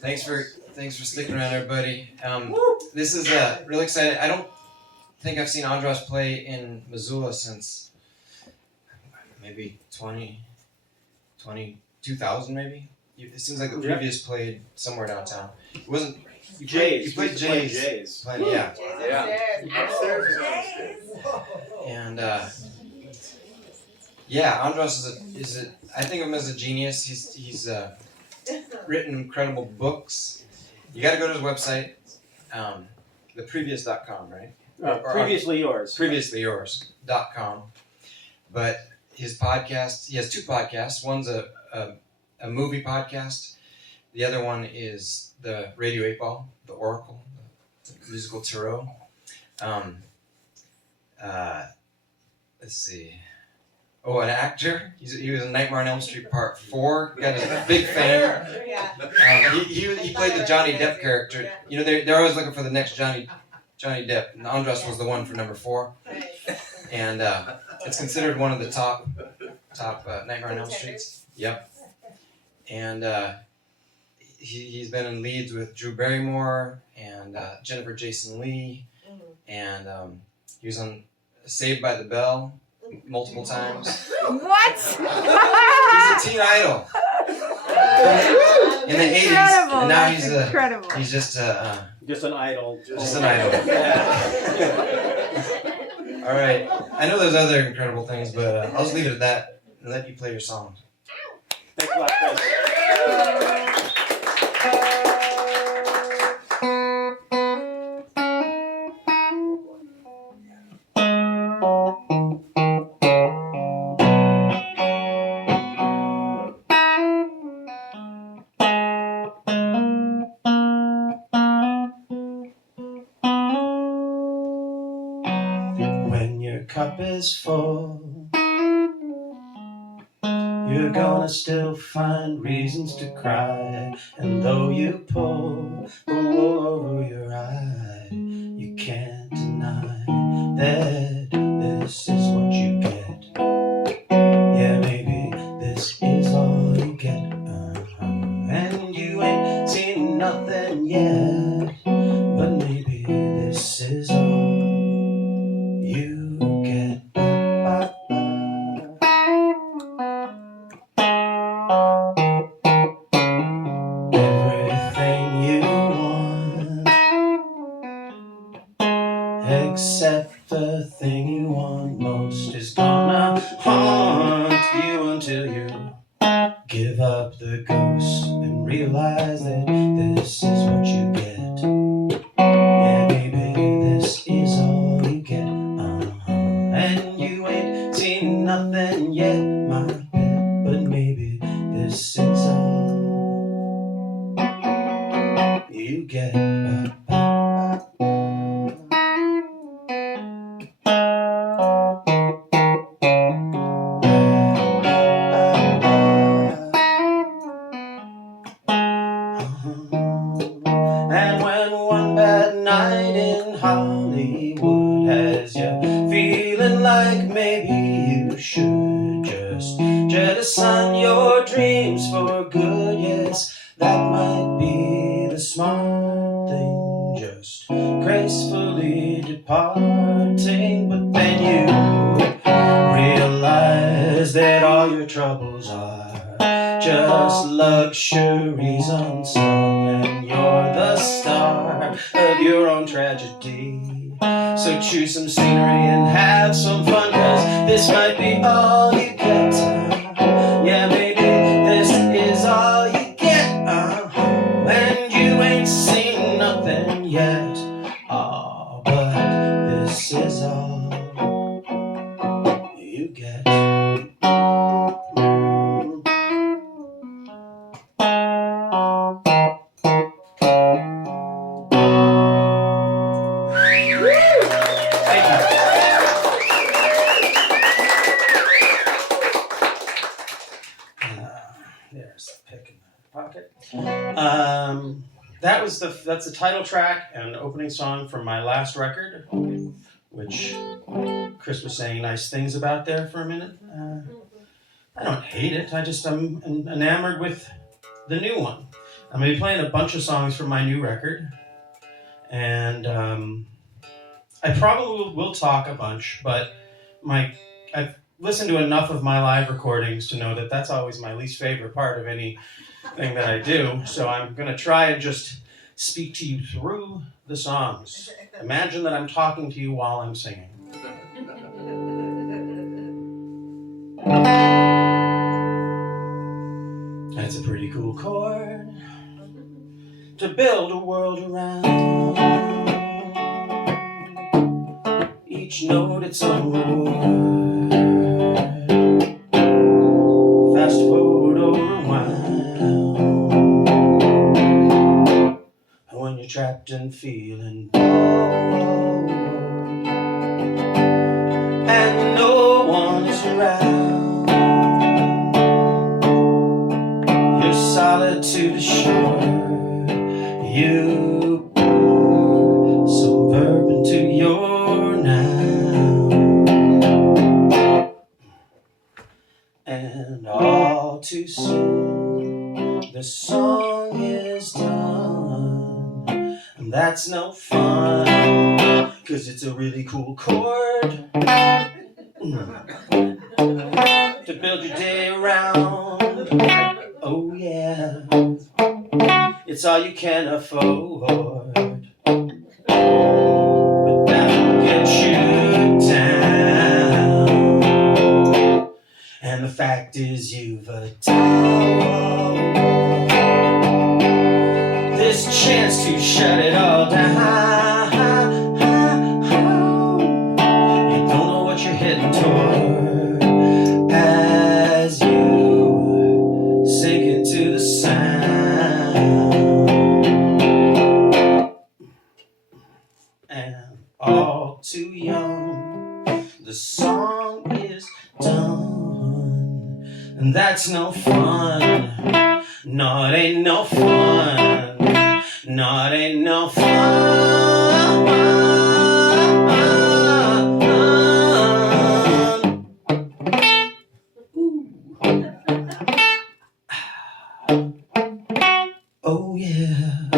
Thanks for sticking around, everybody. This is really exciting. I don't think I've seen Andras play in Missoula since maybe 2000 maybe. It seems like the previous played somewhere downtown. It wasn't. Jays. You played Jays. Yeah. And Andras is a. I think of him as a genius. He's written incredible books. You got to go to his website, theprevious.com, right? Previouslyyours.com. But his podcast, he has two podcasts. One's a movie podcast. The other one is the Radio 8 Ball, the Oracle, the musical tarot. Let's see. Oh, an actor. He was in Nightmare on Elm Street Part 4. Got his big fame. He played the Johnny Depp character. You know, they're always looking for the next Johnny Depp. And Andras was the one for number 4. And it's considered one of the top Nightmare on Elm Streets. Yep. And he's been in leads with Drew Barrymore and Jennifer Jason Leigh. And he was on Saved by the Bell multiple times. What? He's a teen idol in the 80s, and now he's just an idol. Just an idol. All right, I know there's other incredible things, but I'll just leave it at that and let you play your songs. Thanks a lot, Chris. Cup is full, you're gonna still find reasons to cry. And though you pull the wool over your eye, you can't deny that this is what you get. Yeah, maybe this is all you get. And you ain't seen nothing yet, but maybe this is all you get. Everything you want, except the thing you want most, is gonna haunt you until you give up the ghost and realize that this is what you get. Yeah, maybe this is all you get. And you ain't seen nothing yet, my pet, but maybe this is all you get. And when one bad night in Hollywood has you feeling like maybe you should just jettison your dreams for good, yes, that might be the smart thing, just gracefully departing. But then you realize that all your troubles are just luxuries unsung, and you're the star of your own tragedy. So choose some scenery and have some fun, 'cause this might be all you get. Yeah, maybe this is all you get. And you ain't seen nothing yet. But this is all you get. There's the pick in the pocket. That's the title track and opening song from my last record, which Chris was saying nice things about there for a minute. I don't hate it. I'm enamored with the new one. I'm going to be playing a bunch of songs from my new record. And I probably will talk a bunch, but I've listened to enough of my live recordings to know that that's always my least favorite part of anything that I do. So I'm going to try and just speak to you through the songs. Imagine that I'm talking to you while I'm singing. That's a pretty cool chord to build a world around. Each note its own word. Fast forward or rewind. When you're trapped and feeling bored, and no one is around, you're solid to the shore. You pour some verb into your noun, and all too soon the song is done. And that's no fun, 'cause it's a really cool chord to build your day around. Oh yeah, it's all you can afford, but that'll get you down. And the fact is you've attained this chance to shut it all down. You don't know what you're heading toward as you sink into the sound. And all too young, the song is done. And that's no fun. No, it ain't no fun. No, it ain't no fun. Oh yeah.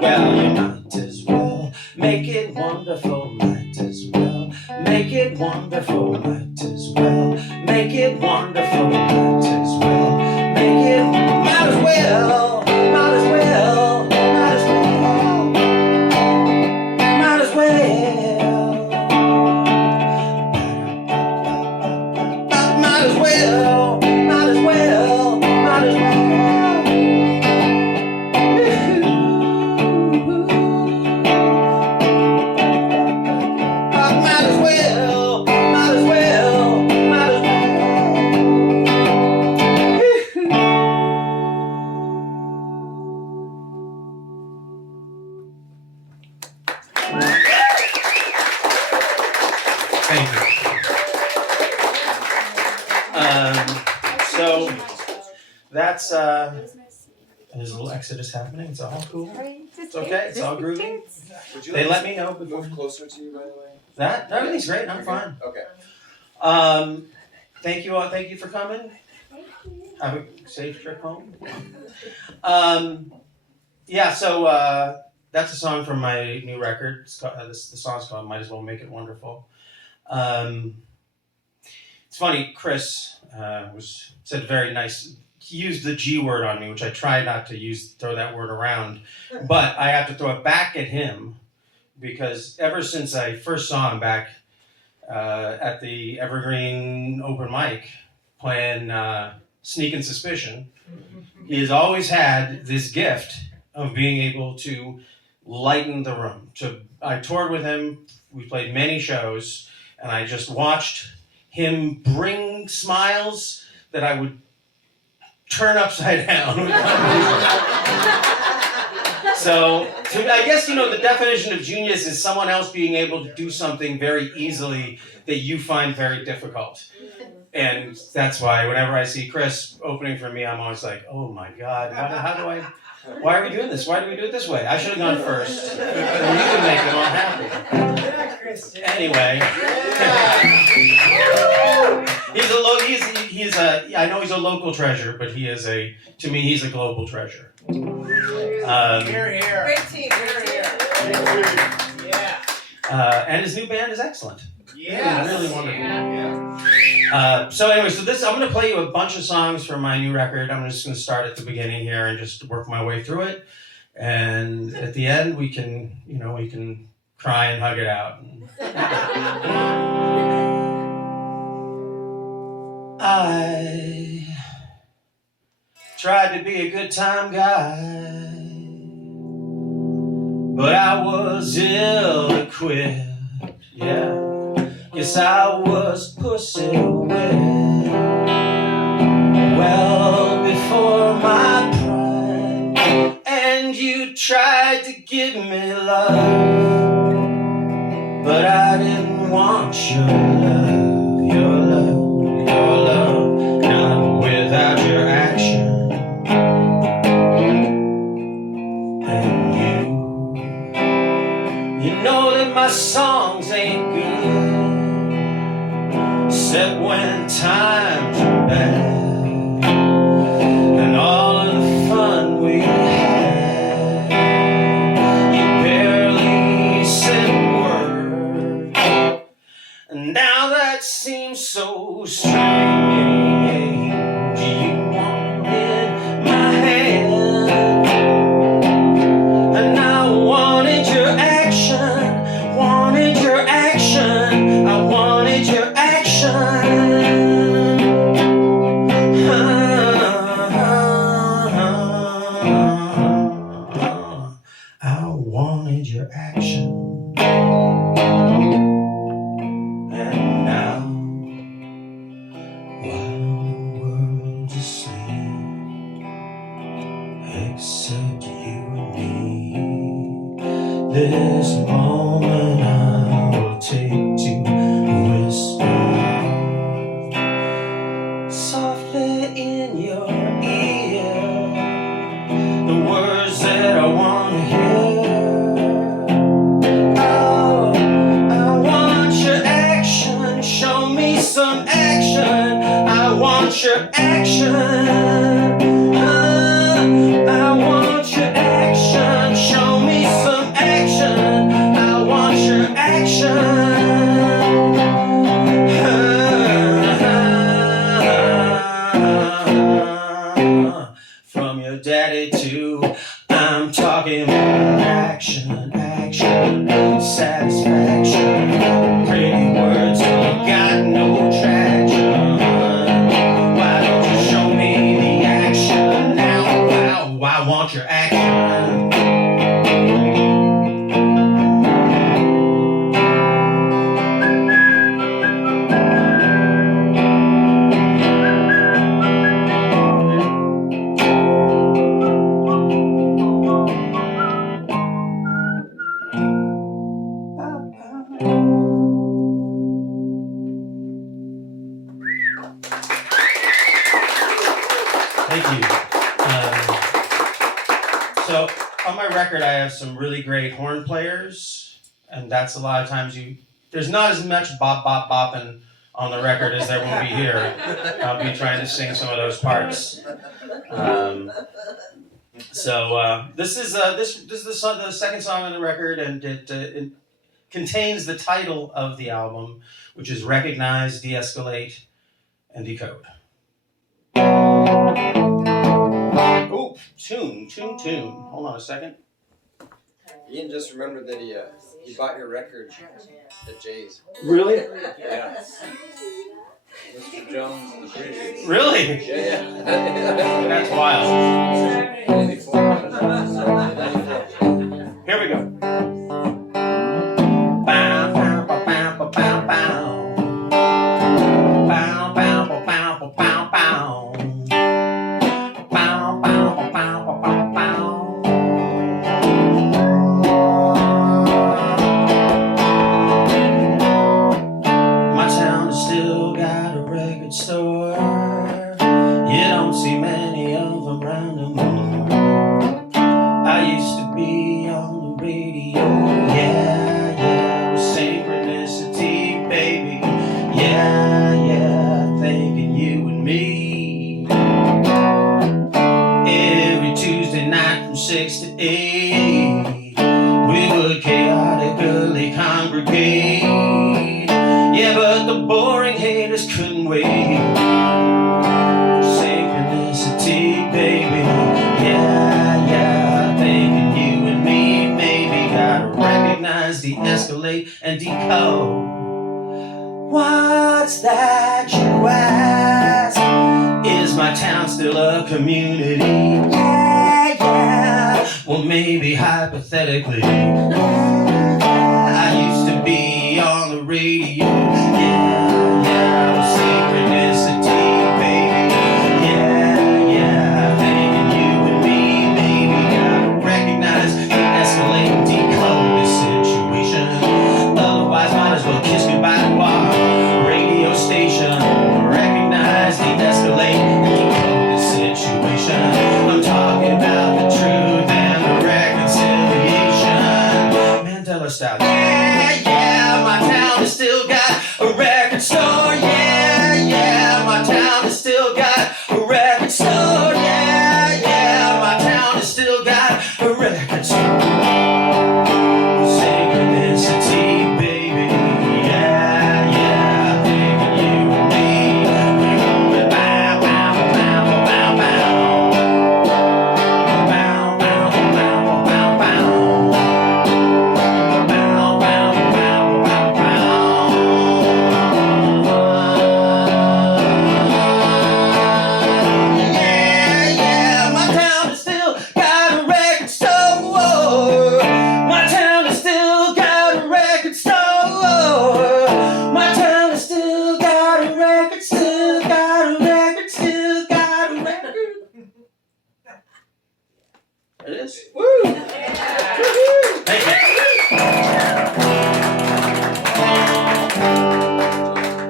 Well, you might as well make it wonderful, might as well make it wonderful, might as well make it wonderful, might as well make it, might as well, might as well, might as well, might as well, might as well, might as well, might as well. Thank you. So that's there's a little exodus happening. It's all cool. It's okay. It's all groovy. They let me know before. Move closer to you, by the way. That everything's great. I'm fine. Okay. Thank you all. Thank you for coming. Have a safe trip home. Yeah. So that's a song from my new record. It's called, the song's called "Might as Well Make It Wonderful." It's funny, Chris said very nice. He used the G word on me, which I try not to throw that word around, but I have to throw it back at him because ever since I first saw him back at the Evergreen open mic playing Sneak and Suspicion, he has always had this gift of being able to lighten the room. I toured with him. We played many shows. And I just watched him bring smiles that I would turn upside down. So, I guess, the definition of genius is someone else being able to do something very easily that you find very difficult. And that's why whenever I see Chris opening for me, I'm always like, oh my God, why are we doing this? Why do we do it this way? I should have gone first. And you can make them all happy. Anyway. I know he's a local treasure, but to me, he's a global treasure. Here, here. Great team. Yeah. And his new band is excellent. Yes. Really wonderful. Yeah. So anyway, I'm going to play you a bunch of songs from my new record. I'm just going to start at the beginning here and just work my way through it. And at the end, we can cry and hug it out. I tried to be a good time guy, but I was ill-equipped. Yeah. Yes, I was pussy whipped well before my prime, and you tried to give me love, but I didn't want your love, not without your action. And you know that my songs ain't good, except when times are bad, and all of the fun we had, you barely said a word, and now that seems so strange. You wanted my hand, and I wanted your action, I wanted your action. I wanted your action. And now, while the world's asleep, except you and me, this moment I will take to whisper softly in your ear the words that I want to hear. Oh, I want your action, show me some action. I want your action. I want your action, show me some action. I want your action. From your daddy to I'm talking action, satisfaction, pretty words ain't got no traction. Why don't you show me the action now? I want your action. Thank you. So on my record, I have some really great horn players, and that's a lot of times there's not as much bop bop bopping on the record as there will be here. I'll be trying to sing some of those parts. This is the second song on the record, and it contains the title of the album, which is Recognize, De-Escalate, and Decode. Oh, tune. Hold on a second. Ian just remembered that he bought your record at Jay's. Really? Yeah. Mr. Jones and the Bridges. Really? Yeah. That's wild. 94. Here we go. Bow, bow, bow, bow, bow, bow. Bow, bow, bow, bow, bow, bow. Bow, bow, bow, bow, bow, bow. and wait for synchronicity, baby. Yeah, yeah, thinking you and me, maybe gotta recognize, de-escalate, and decode. What's that you ask? Is my town still a community? Yeah, yeah. Well, maybe hypothetically. I used to be on the radio. Yeah, yeah. Well, synchronicity, baby. Yeah, yeah. Thinking you and me, maybe gotta recognize, de-escalate, and decode this situation. Otherwise, might as well kiss goodbye to our radio station. Recognize, de-escalate, and decode this situation. I'm talking about the truth and the reconciliation. Mandela style. Yeah, yeah, my town has still got a record store. Yeah, yeah, my town has still got a record store. Yeah, yeah, my town has still got a record store. Synchronicity, baby. Yeah, yeah, thinking you and me. We're going bow, bow, bow, bow, bow. Bow, bow, bow, bow, bow. Bow, bow, bow, bow, bow. Yeah, yeah, my town has still got a record store. My town has still got a record store. My town has still got a record, still got a record, still got a record. There it is. Woo! Woo-hoo. Thank you.